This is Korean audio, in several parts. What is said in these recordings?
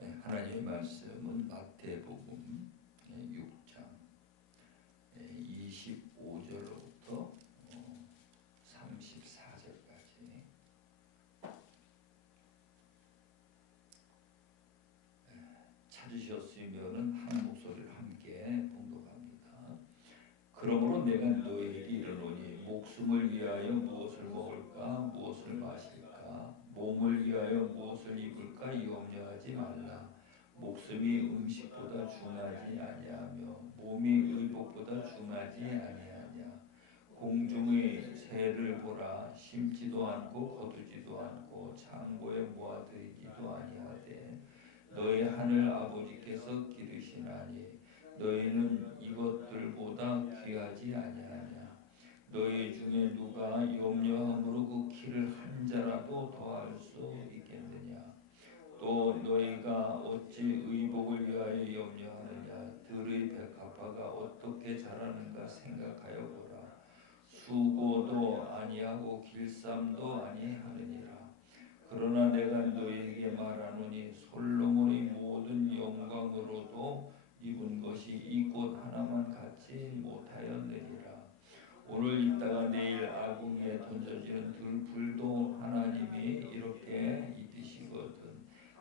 하나님의 말씀은 마태복음 6장 25절로부터 34절까지 찾으셨으면 한 목소리를 함께 봉독합니다. 그러므로 내가 너희에게 이르노니 목숨을 위하여 무엇을 먹을까 무엇을 마실까 몸을 위하여 무엇을 입을까 염려하지 말라. 목숨이 음식보다 중하지 아니하며 몸이 의복보다 중하지 아니하냐. 공중의 새를 보라. 심지도 않고 거두지도 않고 창고에 모아두기도 아니하되 너희 하늘 아버지께서 기르시나니 너희는 이것들보다 귀하지 아니하냐. 너희 중에 누가 염려함으로 그 키를 한 자라도 더할 수 있겠느냐. 또 너희가 어찌 의복을 위하여 염려하느냐. 들의 백합화가 어떻게 자라는가 생각하여 보라. 수고도 아니하고 길쌈도 아니하느니라. 그러나 내가 너희에게 말하노니 솔로몬의 모든 영광으로도 입은 것이 이 꽃 하나만 갖지 못하였느니라. 오늘 입다가 내일 아궁이에 던져지는 들불도 하나님이 이렇게 입히시거든.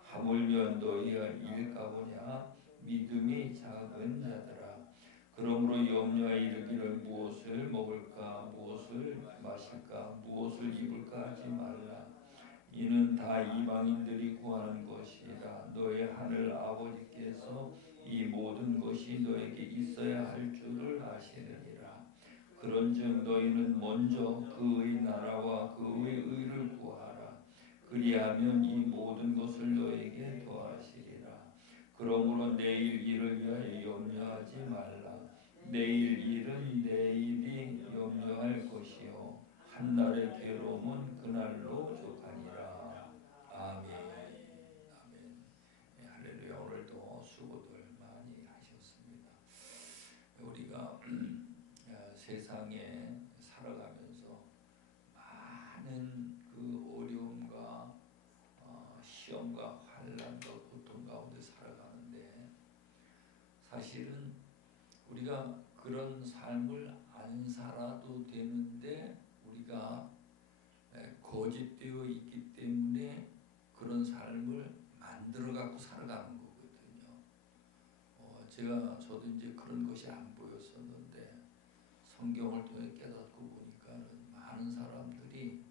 하물며 너희가 일까 보냐. 믿음이 작은 자들아. 그러므로 염려하여 이르기를 무엇을 먹을까 무엇을 마실까 무엇을 입을까 하지 말라. 이는 다 이방인들이 구하는 것이라. 너희 하늘 아버지께서 이 모든 것이 너에게 있어야 할 줄을 아시느니라. 그런즉 너희는 먼저 그의 나라와 그의 의를 구하라. 그리하면 이 모든 것을 너에게 더하시리라. 그러므로 내일 일을 위하여 염려하지 말라. 내일 일은 내일이 염려할 것이요 한날의 괴로움은 그날로 족하니라. 아멘. 아멘. 할렐루야. 오늘도 수고들 많이 하셨습니다. 우리가 세상에 살아가면서 많은 그 어려움과 시험과 환난과 고통 가운데 살아가는데 사실은 우리가 그런 삶을 안 살아도 되는데 우리가 거짓되어 있기 때문에 그런 삶을 만들어 갖고 살아가는 거거든요. 저도 이제 그런 것이 안 보였었는데 성경을 통해 깨닫고 보니까 많은 사람들이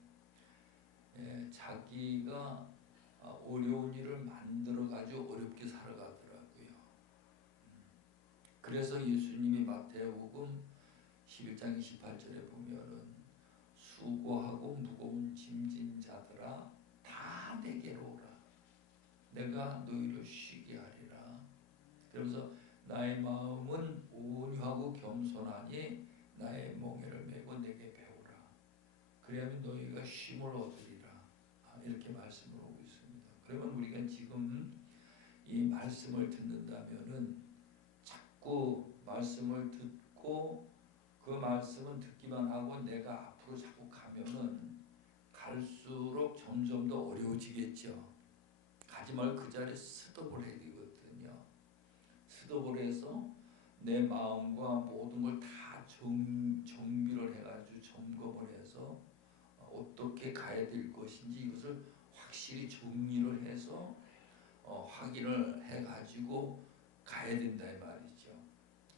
자기가 어려운 일을 만들어 가지고 어렵게 살아가더라고요. 그래서 예수님이 마태복음 11장 28절에 보면은 수고하고 무거운 짐진 자들아 다 내게로 오라. 내가 너희를 쉬게 하리라. 그러면서 나의 마음은 온유하고 겸손하니 나의 멍에를 메고 내게 배우라. 그리하면 너희가 쉼을 얻으리라. 이렇게 말씀을 하고 있습니다. 그러면 우리가 지금 이 말씀을 듣는다면은 자꾸 말씀을 듣고 그 말씀은 듣기만 하고 내가 앞으로 자꾸 가면은 갈수록 점점 더 어려워지겠죠. 가지 말고 그 자리에 스톱을 해야 되거든요. 스톱을 해서 내 마음과 모든 걸 다 정비를 해가지고 점검을 해서 어떻게 가야 될 것인지 이것을 확실히 정리를 해서 확인을 해가지고 가야 된다 이 말이죠.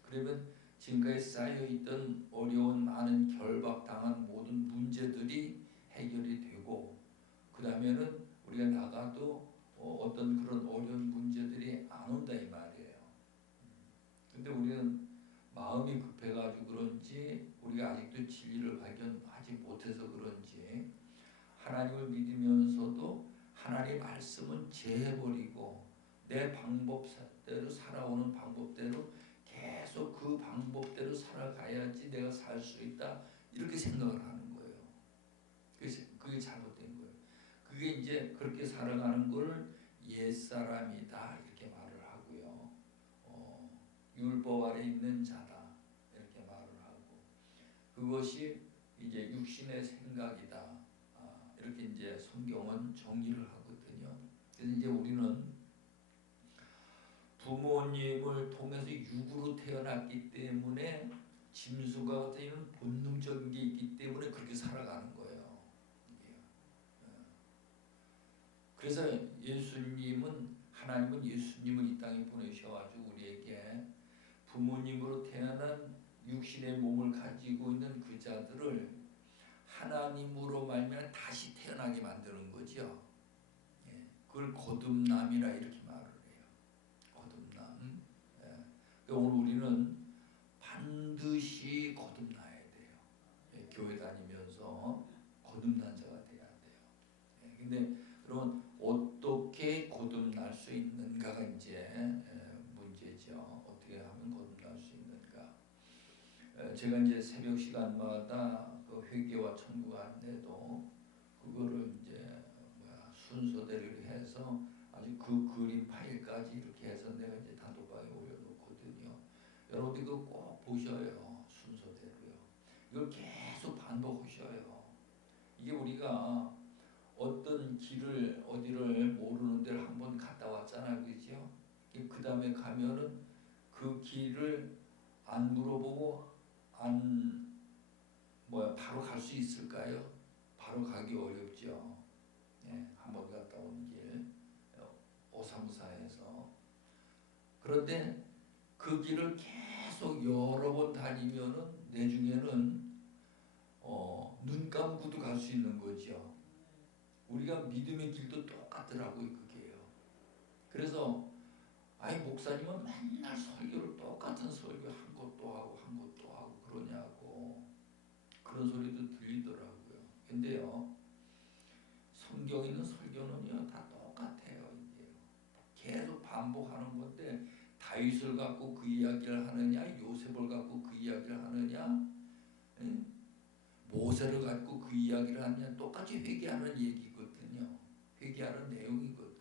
그러면 지금까지 쌓여있던 어려운 많은 결박당한 모든 문제들이 해결이 되고 그 다음에는 우리가 나가도 어떤 그런 어려운 문제들이 안 온다 이 말이에요. 근데 우리는 마음이 급해가지고 그런지 우리가 아직도 진리를 발견하지 못해서 그런지 하나님을 믿으면서도 하나님의 말씀은 제해버리고 내 방법대로 살아오는 방법대로 계속 그 방법대로 살아가야지 내가 살 수 있다 이렇게 생각을 하는 거예요. 그래서 그게 잘못된 거예요. 그게 이제 그렇게 살아가는 걸 옛사람이다 이렇게 말을 하고요. 율법 아래 있는 자다 이렇게 말을 하고 그것이 이제 육신의 생각이다 이렇게 이제 성경은 정리를 하거든요. 그래서 이제 우리는 부모님을 통해서 육으로 태어났기 때문에 짐승과 같은 본능적인 게 있기 때문에 그렇게 살아가는 거예요. 그래서 하나님은 예수님을 이 땅에 보내셔가지고 우리에게 부모님으로 태어난 육신의 몸을 가지고 있는 그 자들을 하나님으로 말미암아 다시 태어나게 만드는 거죠. 그걸 거듭남이라 이렇게 말을 해요. 거듭남. 오늘 우리는 반드시 거듭나야 돼요. 교회 다니면서 거듭난 자가 돼야 돼요. 근데 그러면 어떻게 거듭날 수 있는가가 이제 문제죠. 어떻게 하면 거듭날 수 있는가? 제가 이제 새벽 시간마다 그 회개와 천국 안내도 그거를 이제 순서대로 해서 아주 그 그림 파일까지 이렇게 해서 내가 이제 단톡방에 올려놓거든요. 여러분들 이거 꼭 보셔요. 순서대로요. 이걸 계속 반복하셔요. 이게 우리가 어떤 길을 어디를 모르는 데를 한번 갔다 왔잖아요, 그죠? 그 다음에 가면은 그 길을 안 물어보고 바로 갈 수 있을까요? 바로 가기 어렵죠. 한번 갔다 온 길, 오삼사에서. 그런데 그 길을 계속 여러 번 다니면은 내중에는 눈 감고도 갈 수 있는 거죠. 우리가 믿음의 길도 똑같더라고요, 그게요. 그래서 목사님은 맨날 설교를 똑같은 설교 한 것도 하고 그러냐고 그런 소리도 들리더라고요. 근데요, 성경에 있는 설교는요 다 똑같아요. 이게 계속 반복하는 건데 다윗을 갖고 그 이야기를 하느냐, 요셉을 갖고 그 이야기를 하느냐, 모세를 갖고 그 이야기를 하느냐, 똑같이 회개하는 얘기거든요. 회개하는 내용이거든요.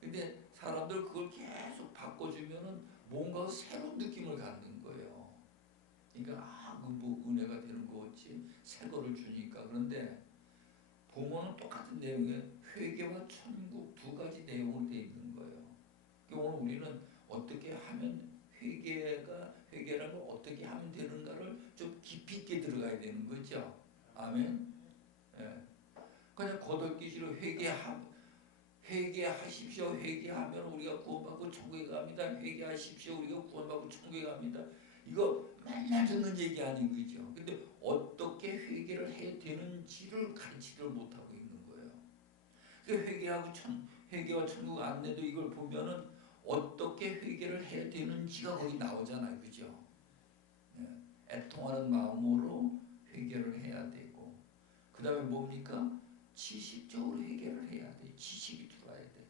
근데 사람들 그걸 계속 바꿔주면은 뭔가 새로운 느낌을 갖는 거예요. 그러니까 뭐 은혜가 되는 거 같이 새 거를 주니까. 그런데 부모는 똑같은 내용에 회개와 천국 두 가지 내용으로 되어 있는 거예요. 그러니까 오늘 우리는 어떻게 하면 회개라고 어떻게 하면 되는가를 좀 깊이 있게 들어가야 되는 거죠. 아멘. 그냥 거들기시로 회개하십시오. 회개하면 우리가 구원받고 천국에 갑니다. 회개하십시오. 우리가 구원받고 천국에 갑니다. 이거 맨날 듣는 얘기 아닌 거죠. 근데 어떻게 회개를 해야 되는지를 가르치지를 못하고 있는 거예요. 회개와 천국 안내도 이걸 보면은 어떻게 회개를 해야 되는지가 거기 나오잖아요. 그죠? 애통하는 마음으로 회개를 해야 되고, 그 다음에 뭡니까? 지식적으로 회개를 해야 돼. 지식이 들어와야 돼.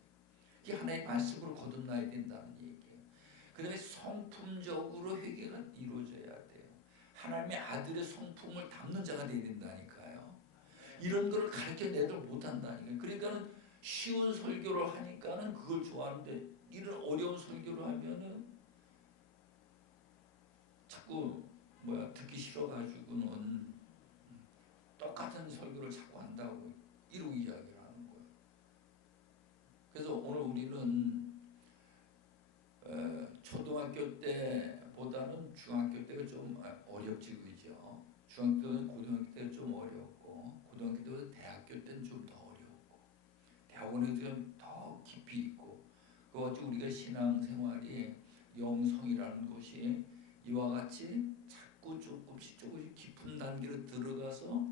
이게 하나의 말씀으로 거듭나야 된다는 얘기예요. 그 다음에 성품적으로 회개가 이루어져야 돼요. 하나님의 아들의 성품을 담는 자가 되어야 된다니까요. 이런 거를 가르쳐내도 못한다니까요. 그러니까는 쉬운 설교를 하니까는 그걸 좋아하는데, 이런 어려운 설교를 하면은 자꾸 듣기 싫어가지고는 똑같은 설교를 자꾸 한다고 이러고 이야기를 하는 거예요. 그래서 오늘 우리는 초등학교 때보다는 중학교 때가 좀 어렵지, 그죠? 중학교는 고등학교 때가 좀 어렵고, 고등학교 때보다 대학교 때는 좀 더 어렵고, 대학원에 좀 더 깊이 있고, 그것이 우리가 신앙생활이 영성이라는 것이 이와 같이 자꾸 조금씩 깊은 단계로 들어가서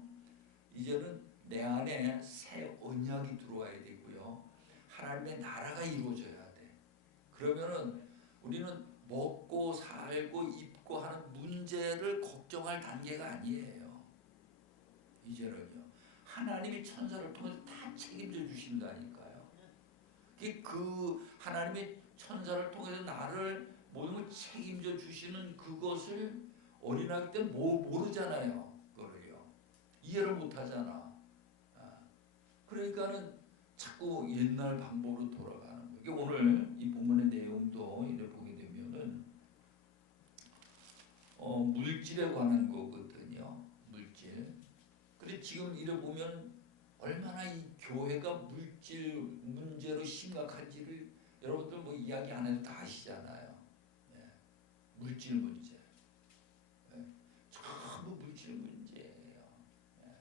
이제는 내 안에 새 언약이 들어와야 되고요. 하나님의 나라가 이루어져야 돼. 그러면은 우리는 먹고 살고 입고 하는 문제를 걱정할 단계가 아니에요. 이제는요. 하나님이 천사를 통해서 다 책임져 주신다니까요. 그 하나님의 천사를 통해서 나를 모든 걸 책임져 주시는 그것을 어린아이 때 모르잖아요. 그거를요. 이해를 못하잖아. 그러니까는 자꾸 옛날 방법으로 돌아가는 거예요. 오늘 이 본문의 내용도 이래 보게 되면은 물질에 관한 거거든요. 물질. 근데 지금 이래 보면 얼마나 이 교회가 물질 문제로 심각한지를 여러분들 뭐 이야기 안 해도 다 아시잖아요. 예. 물질 문제. 예. 전부 물질 문제예요. 예.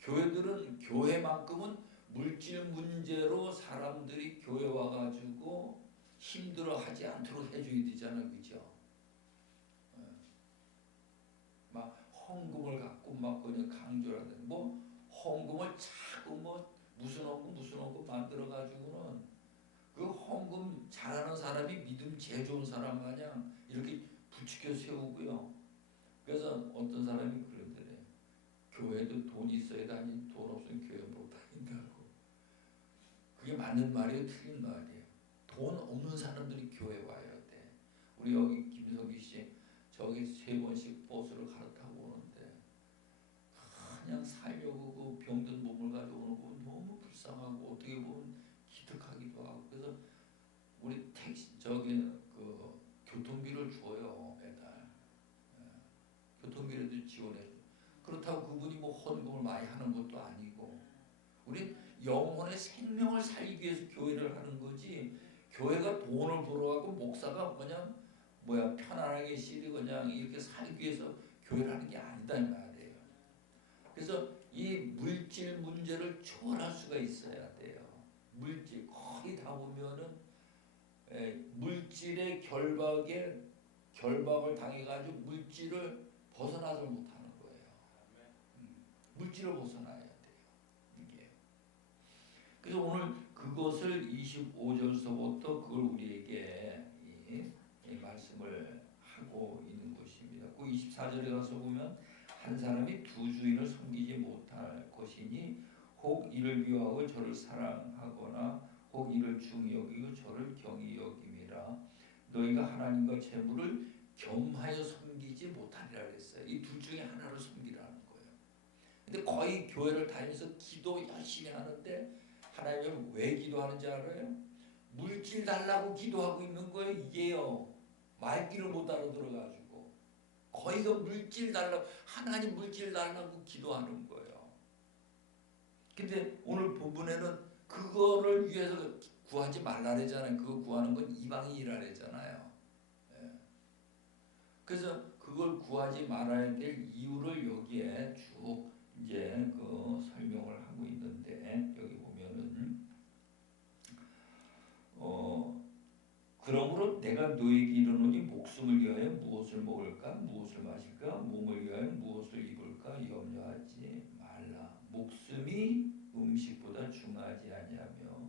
교회들은 교회만큼은 물질 문제로 사람들이 교회 와가지고 힘들어하지 않도록 해줘야 되잖아요, 그죠? 예. 막 헌금을 갖고 막 그냥 강조를 하든 뭐 헌금을 자꾸 뭐 무슨 헌금 만들어 가지고는 그 헌금 잘하는 사람이 믿음 제일 좋은 사람 마냥 이렇게 부추겨 세우고요. 그래서 어떤 사람이 그러더래요. 교회도 돈 있어야 다니, 돈 없으면 교회 못 다닌다고. 그게 맞는 말이에요, 틀린 말이에요. 돈 없는 사람들이 교회 와야 돼. 우리 여기 김석희 씨 저기 3번씩 버스를 갈아타고 오는데 그냥 살려고 그 병든 몸을 가져오는 거 너무 불쌍하고 어떻게 보면 기특하기도 하고. 그래서 우리 택시 저기 그 교통비를 줘요, 매달. 예. 교통비라도 지원해 줘. 그렇다고 그분이 뭐 헌금을 많이 하는 것도 아니고. 우리 영혼의 생명을 살리기 위해서 교회를 하는 거지. 교회가 돈을 벌어갖고 목사가 그냥 편안하게 쉬리 그냥 이렇게 살기 위해서 교회를 하는 게 아니다 이 말이에요. 그래서 이 물질 문제를 초월할 수가 있어야 돼요. 물질 거의 다 보면은 물질의 결박을 당해가지고 물질을 벗어나지 못하는 거예요. 물질을 벗어나야 돼요. 이게. 그래서 오늘 그것을 25절서부터 그걸 우리에게 이 말씀을 하고 있는 것입니다. 그 24절에 가서 보면 한 사람이 두 주인을 섬기지 못할 것이니 혹 이를 미워하고 저를 사랑하거나 혹 이를 중히 여기고 저를 경히 여김이라. 너희가 하나님과 재물을 겸하여 섬기지 못하리라 그랬어요. 이 둘 중에 하나를 섬기라는 거예요. 근데 거의 교회를 다니면서 기도 열심히 하는데 하나님은 왜 기도하는지 알아요? 물질 달라고 기도하고 있는 거예요. 이게요. 말귀를 못 알아들어가지고 거의 그 물질 달라고, 하나님 물질 달라고 기도하는 거예요. 근데 오늘 본문에는 그거를 위해서 구하지 말라 그러잖아요. 그거 구하는 건 이방인이라 그러잖아요. 예. 그래서 그걸 구하지 말아야 될 이유를 여기에 쭉 이제 그 설명을 하고 있는데, 여기 보면은 그러므로 내가 너에게 이르노니 목숨을 위하여 무엇을 먹을까 무엇을 마실까 몸을 위하여 무엇을 입을까 염려하지 말라. 목숨이 음식보다 중하지 아니하며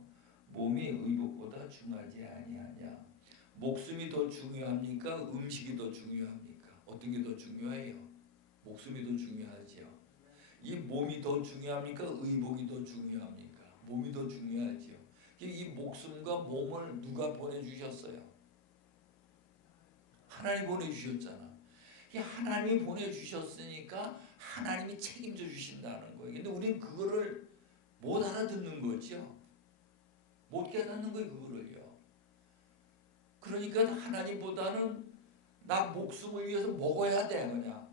몸이 의복보다 중하지 아니하냐. 목숨이 더 중요합니까? 음식이 더 중요합니까? 어떤 게 더 중요해요? 목숨이 더 중요하지요. 이 몸이 더 중요합니까? 의복이 더 중요합니까? 몸이 더 중요하지요. 이 목숨과 몸을 누가 보내주셨어요? 하나님이 보내주셨잖아. 하나님이 보내주셨으니까 하나님이 책임져 주신다는 거예요. 근데 우리는 그거를 못 알아듣는 거죠. 못 깨닫는 거예요, 그거를요. 그러니까 하나님보다는 나 목숨을 위해서 먹어야 돼, 그냥.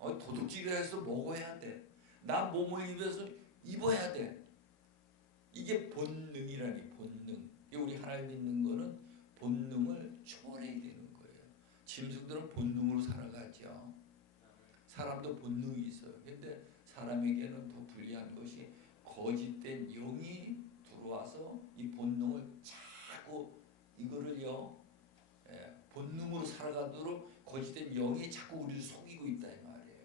도둑질해서 먹어야 돼. 나 몸을 위해서 입어야 돼. 이게 본능이라니, 본능. 우리 하나님 믿는 거는 본능을 초월해야 되는 거예요. 짐승들은 본능으로 살아가죠. 사람도 본능이 있어요. 근데 사람에게는 더 불리한 것이 거짓된 영이 들어와서 이 본능을 자꾸 이거를요, 본능으로 살아가도록 거짓된 영이 자꾸 우리를 속이고 있다 이 말이에요.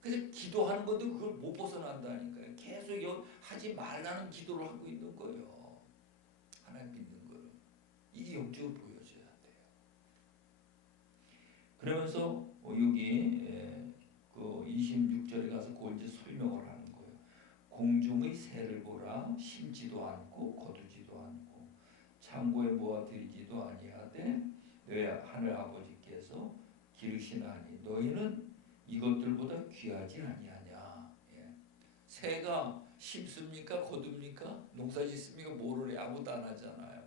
그래서 기도하는 것도 그걸 못 벗어난다니까요. 계속 하지 말라는 기도를 하고 있는 거예요. 하나님 믿는 거예요. 이게 영적으로 보여져야 돼요. 그러면서 여기 그 26절에 가서 그걸 이제 설명을 하는 거예요. 공중의 새를 보라. 심지도 않고 거두지도 않고 창고에 모아들이지도 아니하되 너희 하늘 아버지께서 기르시나니 너희는 이것들보다 귀하지 아니하냐. 예. 새가 심습니까? 거둡니까? 농사 짓습니까? 뭐를 해? 아무도 안 하잖아요.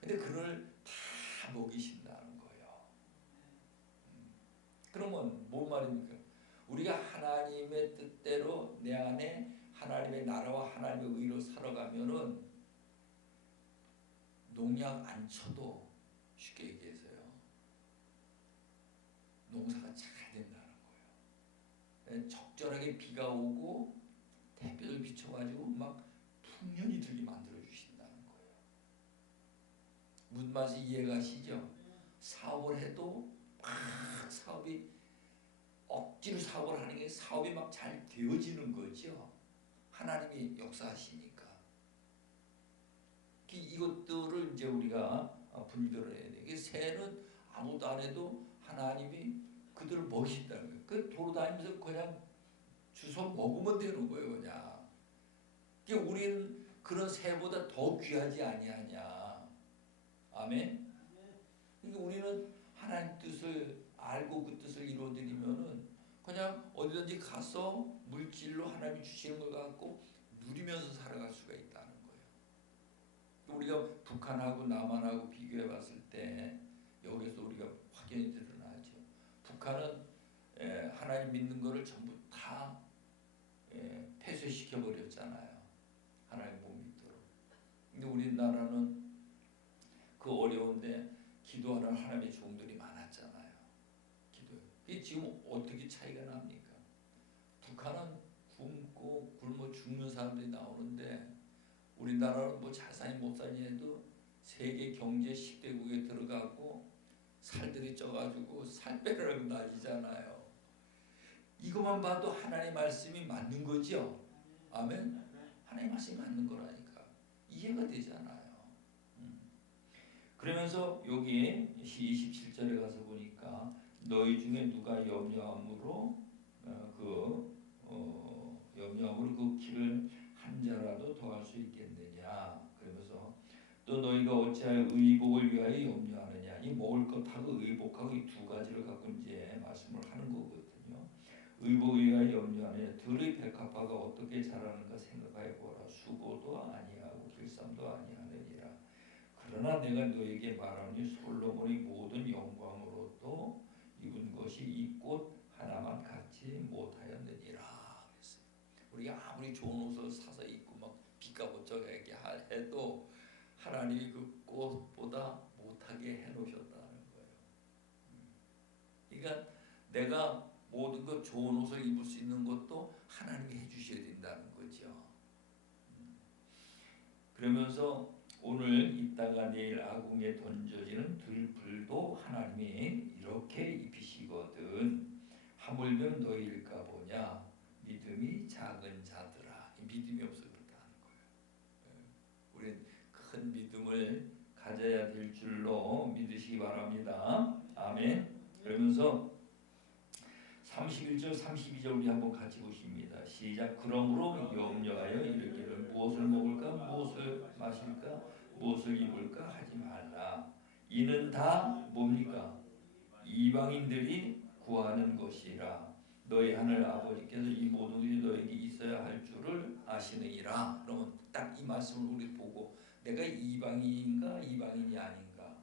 근데 그걸 다 먹이신다는 거예요. 그러면 뭔 말입니까? 우리가 하나님의 뜻대로 내 안에 하나님의 나라와 하나님의 의로 살아가면은 농약 안 쳐도 쉽게 얘기해서요. 농사가 잘 된다는 거예요. 적절하게 비가 오고 햇볕을 비춰가지고 막 풍년이 들게 만들어 주신다는 거예요. 무슨 말인지 이해가시죠? 사업을 해도 막 사업이 억지로 사업을 하는 게 사업이 막 잘 되어지는 거죠. 하나님이 역사하시니까. 이것들을 이제 우리가 분별해야 돼. 새는 아무도 안 해도 하나님이 그들을 먹이신다는 거예요. 그 돌아다니면서 그냥 주워 먹으면 되는 거예요, 그냥. 우리는 그런 새보다 더 귀하지 아니하냐. 아멘. 그러니까 우리는 하나님 뜻을 알고 그 뜻을 이루어드리면은 그냥 어디든지 가서 물질로 하나님이 주시는 걸 갖고 누리면서 살아갈 수가 있다는 거예요. 우리가 북한하고 남한하고 비교해 봤을 때 여기서 우리가 확연히 드러나죠. 북한은 하나님 믿는 거를 전부 다 폐쇄시켜 버렸잖아요. 하나님 못 믿도록. 근데 우리나라는 그 어려운데 기도하는 하나님의 종들이 많았잖아요. 이게 지금 어떻게 차이가 납니까? 북한은 굶고 굶어 죽는 사람들이 나오는데 우리나라는 뭐 잘 사니 못 사니 해도 세계 경제 10대국에 들어가고 살들이 쪄가지고 살 빼라고 난리잖아요. 이것만 봐도 하나님의 말씀이 맞는 거죠. 아멘. 하나님의 말씀이 맞는 거라니까 이해가 되잖아요. 그러면서 여기 27절에 가서 보니까 너희 중에 누가 염려함으로 염려함으로 그 길을 한 자라도 더할 수 있겠느냐. 그러면서 또 너희가 어찌하여 의복을 위하여 염려하느냐. 이 먹을 것하고 의복하고 이 두 가지를 갖고 이제 말씀을 하는 거거든요. 의복을 위하여 염려하느냐. 들의 백합화가 어떻게 자라는가 생각하여 보라. 수고도 아니하고 길쌈도 아니하느니라. 그러나 내가 너에게 말하니 솔로몬이 모든 영광으로도 입은 것이 이 꽃 하나만 갖지 못하였느니라. 그랬어요. 우리가 아무리 좋은 옷을 사서 입고 막 비가보쩍하게 해도 하나님이 그 꽃보다 못하게 해놓으셨다는 거예요. 그러니까 내가 모든 것 좋은 옷을 입을 수 있는 것도 하나님이 해주셔야 된다는 거죠. 그러면서 오늘 입다가 내일 아궁에 던져지는 들불도 하나님이 이렇게 입히시거든. 하물며 너희일까 보냐. 믿음이 작은 자들아. 믿음이 없어 그렇다는 거예요. 우리는 큰 믿음을 가져야 될 줄로 믿으시기 바랍니다. 아멘. 그러면서 31절 32절 우리 한번 같이 보십니다. 시작. 그러므로 염려하여 이르기를 무엇을 먹을까 무엇을 마실까 무엇을 입을까 하지 말라. 이는 다 뭡니까? 이방인들이 구하는 것이라. 너희 하늘 아버지께서 이 모든 것이 너에게 있어야 할 줄을 아시느니라. 그러면 딱 이 말씀을 우리 보고 내가 이방인인가 이방인이 아닌가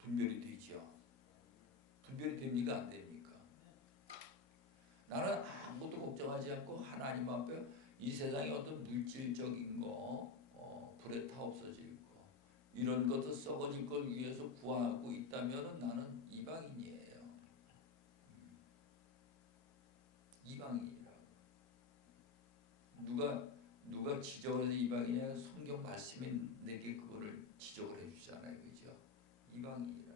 분별이 되죠. 분별이 됩니까 안 됩니까? 나는 아무것도 걱정하지 않고 하나님 앞에 이 세상에 어떤 물질적인 거 불에 타 없어질 거 이런 것도 썩어질 걸 위해서 구하고 있다면 나는 이방인이에요. 이방인이라고. 누가 지적을 해서 이방인이냐. 성경 말씀이 내게 그거를 지적을 해주잖아요. 그죠? 이방인이라니까.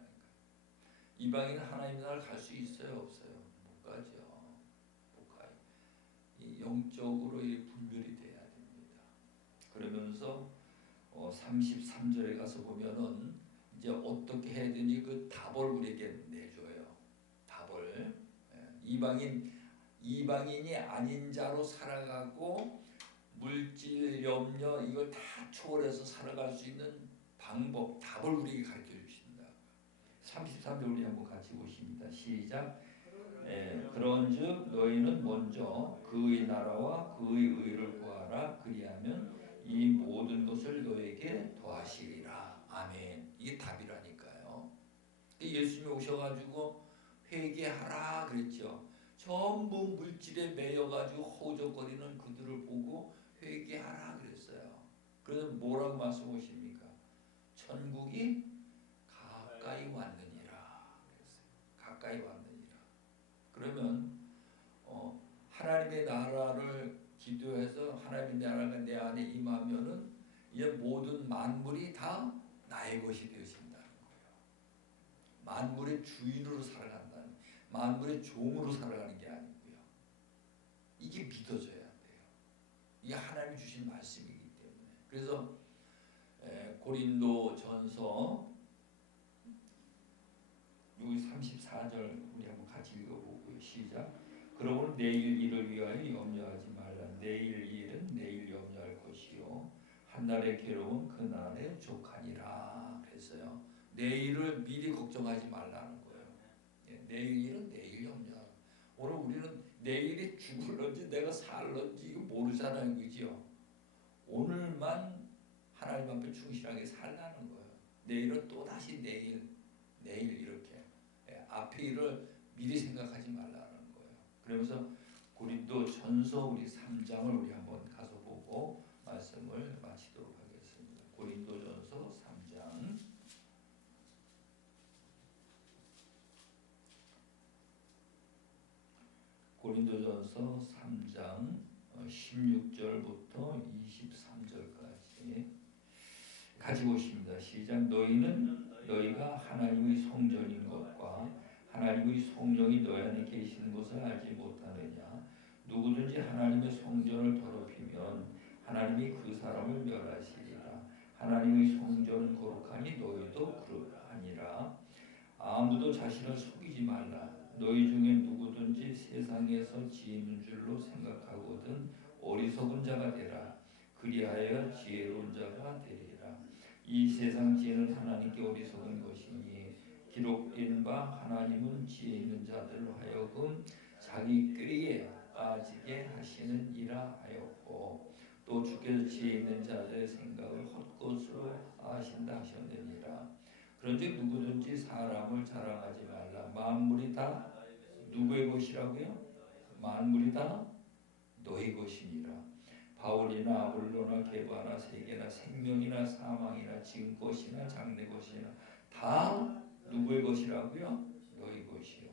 이방인 하나님 나라를 갈 수 있어요 없어요? 못 가죠. 영적으로 분별이 돼야 됩니다. 그러면서 33절에 가서 보면은 이제 어떻게 해야 되는지 그 답을 우리에게 내줘요. 답을. 이방인이 아닌 자로 살아가고 물질 염려 이걸 다 초월해서 살아갈 수 있는 방법, 답을 우리에게 가르쳐 주신다. 33절 우리 한번 같이 보십니다. 시작. 그런즉 너희는 먼저 그의 나라와 그의 의를 구하라. 그리하면 이 모든 것을 너에게 더하시리라. 아멘. 이게 답이라니까요. 예수님이 오셔가지고 회개하라 그랬죠. 전부 물질에 매여가지고 허우적거리는 그들을 보고 회개하라 그랬어요. 그래서 뭐라고 말씀하십니까? 천국이 가까이 왔느니라 그랬어요. 가까이 왔느니라. 그러면 하나님의 나라를 기도해서 하나님의 나라가 내 안에 임하면은 이제 모든 만물이 다 나의 것이 되어진다는 거예요. 만물의 주인으로 살아간다는, 만물의 종으로 살아가는 게 아니고요. 이게 믿어져야 돼요. 이게 하나님이 주신 말씀이기 때문에. 그래서 고린도전서 34절 우리 한번 같이 읽어보고요. 시작. 그러므로 내일 일을 위하여 염려하지 말라. 내일 일은 내일 염려할 것이요 한날의 괴로움 그날에 족하니라 그랬어요. 내일을 미리 걱정하지 말라는 거예요. 내일 일은 내일 염려. 오늘 우리는 내일이 죽을런지 내가 살런지 이거 모르잖아요, 그죠? 오늘만 하나님 앞에 충실하게 살라는 거예요. 내일은 또 다시 내일 이렇게 앞에 일을 미리 생각하지 말라는 거예요. 그러면서 고린도전서 우리 3장을 우리 한번 가서 보고 말씀을 마치도록 하겠습니다. 고린도전서 3장 고린도전서 3장 16절부터 23절까지 같이 보십니다. 시작. 너희는 너희가 하나님의 성전인 것과 하나님의 성령이 너희 안에 계시는 것을 알지 못하느냐. 누구든지 하나님의 성전을 더럽히면 하나님이 그 사람을 멸하시리라. 하나님의 성전은 거룩하니 너희도 그러하니라. 아무도 자신을 속이지 말라. 너희 중에 누구든지 세상에서 지혜인 줄로 생각하거든 어리석은 자가 되라. 그리하여 지혜로운 자가 되리라. 이 세상 지혜는 하나님께 어리석은 것이니 기록된 바 하나님은 지혜 있는 자들로 하여금 자기 꾀에 빠지게 하시는 이라 하였고 또 주께서 지혜 있는 자들의 생각을 헛것으로 아신다 하셨느니라. 그런즉 누구든지 사람을 자랑하지 말라. 만물이 다 누구의 것이라고요? 만물이 다 너희 것이니라. 바울이나 아볼로나 게바나 세계나 생명이나 사망이나 지금 것이나 장래 것이나 다 누구의 것이라고요? 너희 것이요.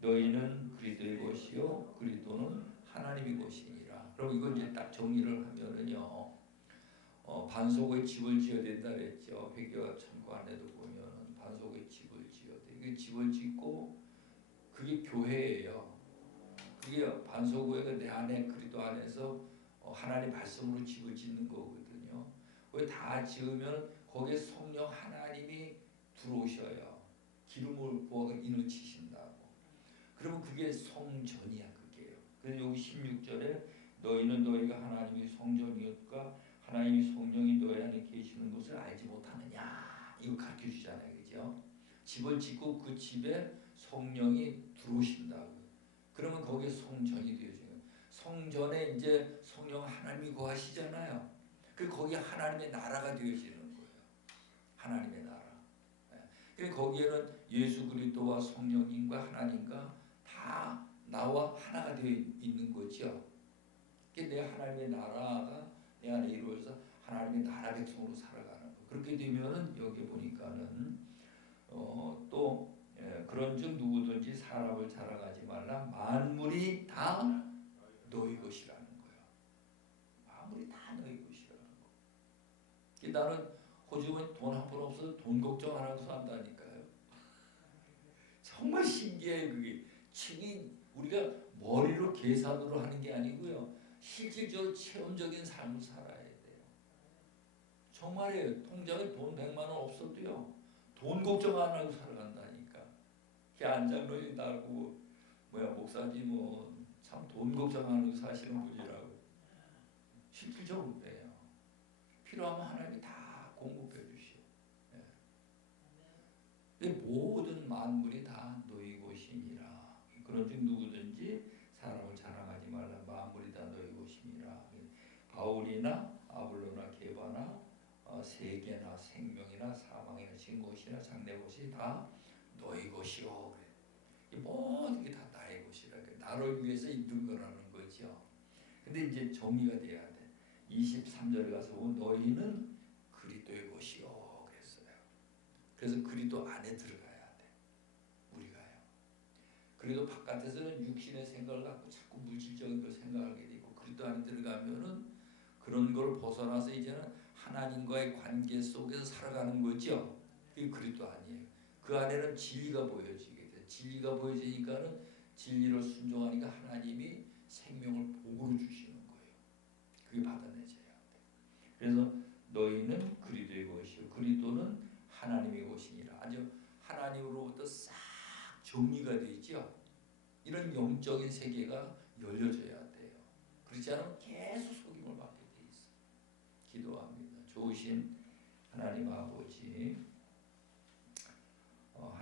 너희는 그리스도의 것이요 그리스도는 하나님의 것이니라. 그럼 이걸 이제 딱 정리를 하면은요. 반석의 집을 지어야 된다 그랬죠. 회개와 참고 안에도 보면은 반석의 집을 지어야 돼. 이게 집을 짓고 그게 교회예요. 그게 반석의 내 안에 그리스도 안에서 하나님 말씀으로 집을 짓는 거거든요. 거기 다 지으면 거기에 성령 하나님이 들어오셔요. 기름을 부어 인을 치신다고. 그러면 그게 성전이야 그게요. 그래서 여기 16절에 너희는 너희가 하나님의 성전이었과 하나님의 성령이 너희 안에 계시는 것을 알지 못하느냐. 이거 가르쳐 주잖아요. 그죠? 집을 짓고 그 집에 성령이 들어오신다고. 그러면 거기에 성전이 되어져요. 성전에 이제 성령 하나님이 거하시잖아요. 그 거기 하나님의 나라가 되어지는 거예요. 하나님의 나라. 그 거기에는 예수 그리스도와 성령님과 하나님과 다 나와 하나가 되어 있는 거죠. 내 하나님의 나라가 내 안에 이루어져서 하나님의 나라 백성으로 살아가는 거. 그렇게 되면은 여기 보니까는 또 그런즉 누구든지 사람을 자랑하지 말라. 만물이 다 너희 것이라는 거예요. 만물이 다 너희 것이라는 거. 나는 호주에 돈 한 푼 없어서 돈 걱정 안 하고 산다니까요. 정말 신기해요. 그게 책이 우리가 머리로 계산으로 하는 게 아니고요. 실질적으로 체험적인 삶을 살아야 돼요. 정말이에요. 통장에 돈 100만 원 없어도요. 돈 걱정 안 하고 살아간다니까. 안장로인 나고 목사님 참 돈 걱정 안 하고 사시는 분이라고. 실질적으로 그래요. 필요하면 하나님이 다 공급해 주시오. 모든 만물이 다 너희 것이니라. 그런즉 누구든지 사람을 자랑하지 말라. 만물이 다 너희 것이니라. 바울이나 아볼로나 게바나 세계나 생명이나 사망이나 진 것이나 장래 것이 다 너희 것이요. 모든 게 다 나의 것이라. 나를 위해서 이룬 거라는 거죠. 근데 이제 정리가 돼야 돼. 23절에 가서 너희는 그리스도의 것이요 그랬어요. 그래서 그리스도 안에 들어가야 돼. 우리가요. 그리고 바깥에서는 육신의 생각을 갖고 자꾸 물질적인 걸 생각하게 되고 그리스도 안에 들어가면은 그런 걸 벗어나서 이제는 하나님과의 관계 속에서 살아가는 거죠. 그게 그리스도 아니에요. 그 안에는 진리가 보여지게 돼. 진리가 보여지니까는 진리를 순종하니까 하나님이 생명을 복으로 주시는 거예요. 그게 받아내져야 돼. 그래서 너희는 그리스도의 것이요 그리스도는 하나님의 것이니라. 아주 하나님으로부터 싹 정리가 되죠. 이런 영적인 세계가 열려져야 돼요. 그렇지 않으면 계속 속임을 받게 돼 있어. 기도합니다. 좋으신 하나님 아버지,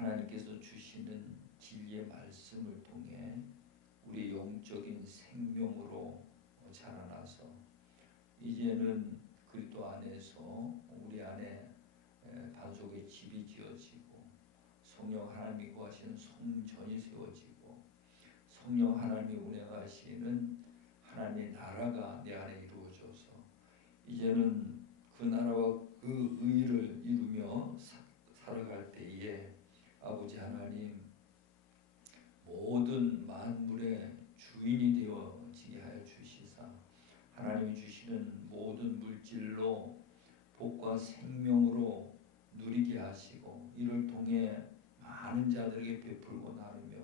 하나님께서 주시는 진리의 말씀을 통해 우리 영적인 생명으로 자라나서 이제는 그리스도 안에서 우리 안에 반석의 집이 지어지고 성령 하나님이 구하시는 성전이 세워지고 성령 하나님이 운행하시는 하나님의 나라가 내 안에 이루어져서 이제는 그 나라와 그 의를 이루며 살아갈 때에 아버지 하나님 모든 만물의 주인이 되어지게 하여 주시사 하나님이 주시는 모든 물질로 복과 생명으로 누리게 하시고 이를 통해 많은 자들에게 베풀고 나누며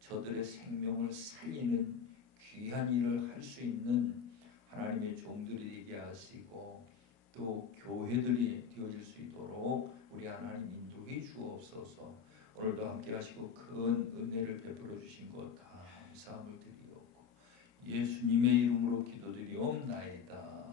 저들의 생명을 살리는 귀한 일을 할 수 있는 하나님의 종들이 되게 하시고 또 교회들이 되어질 수 있도록 우리 하나님 인도해 주옵소서. 오늘도 함께 하시고 큰 은혜를 베풀어 주신 것 감사함을 드리옵고 예수님의 이름으로 기도드리옵나이다.